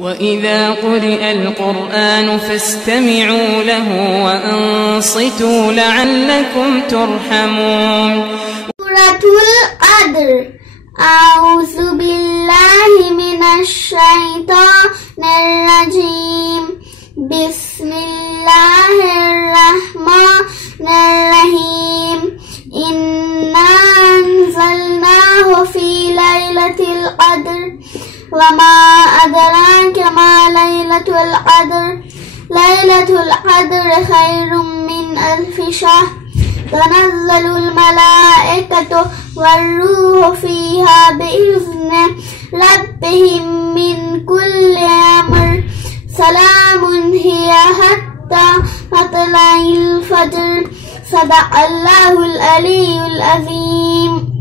وإذا قرئ القرآن فاستمعوا له وأنصتوا لعلكم ترحمون. سورة القدر. أعوذ بالله من الشيطان الرجيم. بسم الله الرحمن الرحيم. إنا أنزلناه في ليلة القدر وما أدراك ما ليلة القدر. ليلة القدر خير من 1000 شهر. تنزل الملائكة والروح فيها بإذن ربهم من كل أمر. سلام هي حتى مطلع الفجر. صدق الله العلي العظيم.